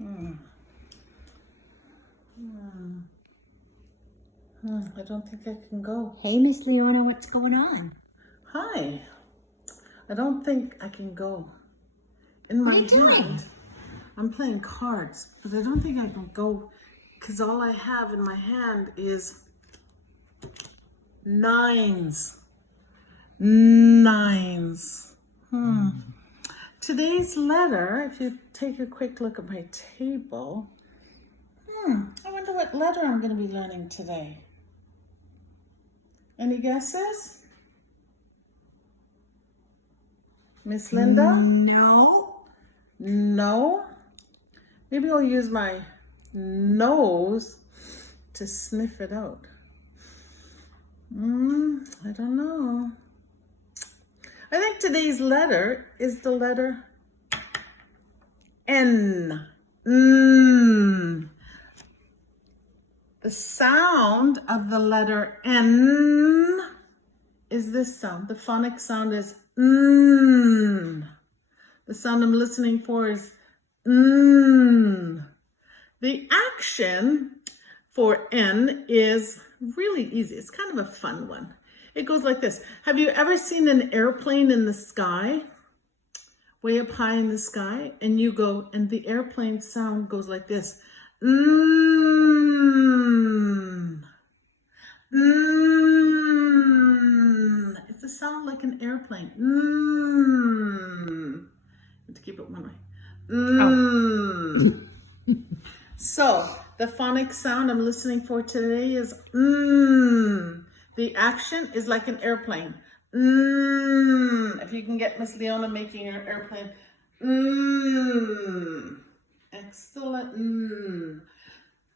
I don't think I can go. Hey, Miss Leona, what's going on? Hi. I don't think I can go. In my What are you doing? hand, I'm playing cards, but I don't think I can go because all I have in my hand is nines. Nines. Today's letter, if you take a quick look at my table, I wonder what letter I'm going to be learning today. Any guesses? Miss Linda? No. No? Maybe I'll use my nose to sniff it out. I don't know. I think today's letter is the letter N. The sound of the letter N is this sound. The phonic sound is N. The sound I'm listening for is N. The action for N is really easy. It's kind of a fun one. It goes like this. Have you ever seen an airplane in the sky? Way up high in the sky, and you go, and the airplane sound goes like this. It's a sound like an airplane. You have to keep it one way. So the phonic sound I'm listening for today is The action is like an airplane. If you can get Miss Leona making an airplane. Excellent.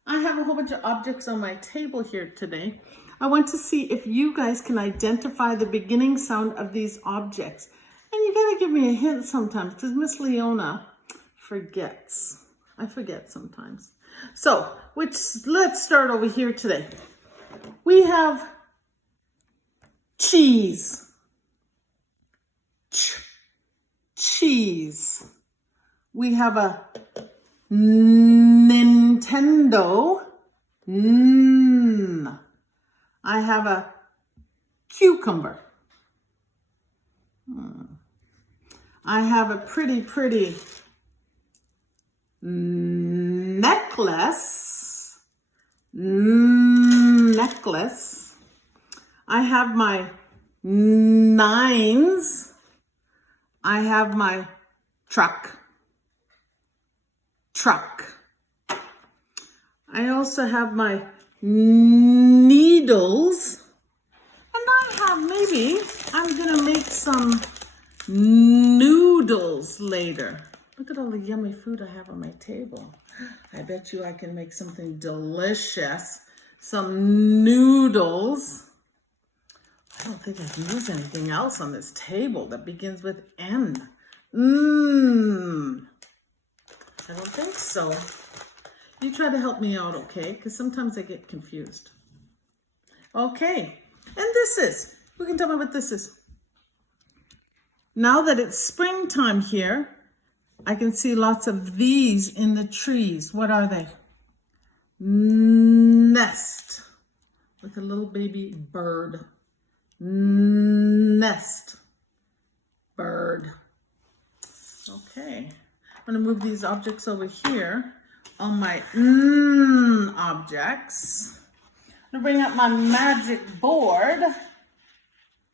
I have a whole bunch of objects on my table here today. I want to see if you guys can identify the beginning sound of these objects. And you gotta give me a hint sometimes because Miss Leona forgets. I forget sometimes. So, let's start over here today. We have cheese. Cheese. We have a Nintendo. I have a cucumber. I have a pretty necklace. I have my nines. I have my truck. I also have my needles. And I have I'm gonna make some noodles later. Look at all the yummy food I have on my table. I bet you I can make something delicious. Some noodles. I don't think I can use anything else on this table that begins with N. I don't think so. You try to help me out, okay? Because sometimes I get confused. Okay, and who can tell me what this is? Now that it's springtime here, I can see lots of these in the trees. What are they? Nest with a little baby bird. Nest. Bird. Okay. I'm going to move these objects over here on my objects. I'm going to bring up my magic board.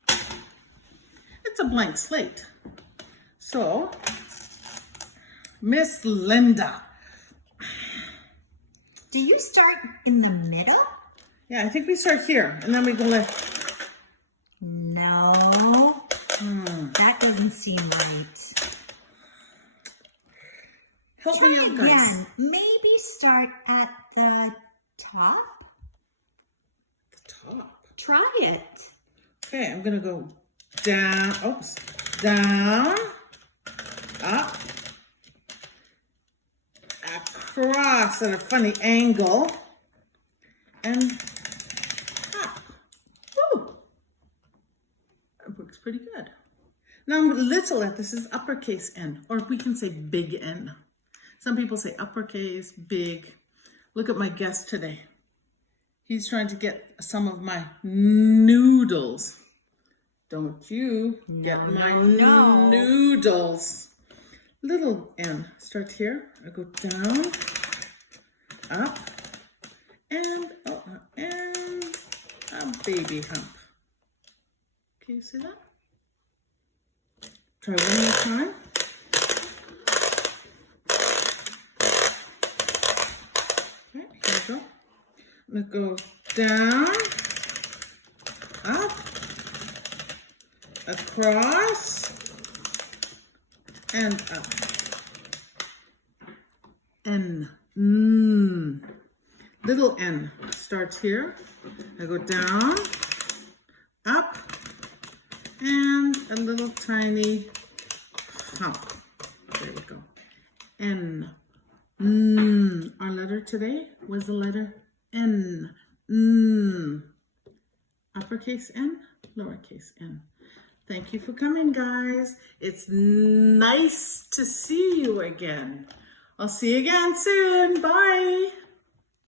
It's a blank slate. So, Miss Linda. Do you start in the middle? Yeah, I think we start here, and then we go like... No, that doesn't seem right. Help me out, guys. Again. Maybe start at the top. The top. Try it. Okay, I'm gonna go down. Oops, down, up, across at a funny angle, and up. Woo! That works pretty good. Now, little F, this is uppercase N, or we can say big N. Some people say uppercase, big. Look at my guest today. He's trying to get some of my noodles. Don't you get my noodles. Little N. Start here. I go down, up, and a baby hump. Can you see that? Try one more time. Okay, here we go. I'm going to go down, up, across, and up. N. Little N starts here. I go down, up, and a little tiny hump. There we go. N. Our letter today was the letter N. Uppercase N, lowercase n. Thank you for coming, guys. It's nice to see you again. I'll see you again soon. Bye.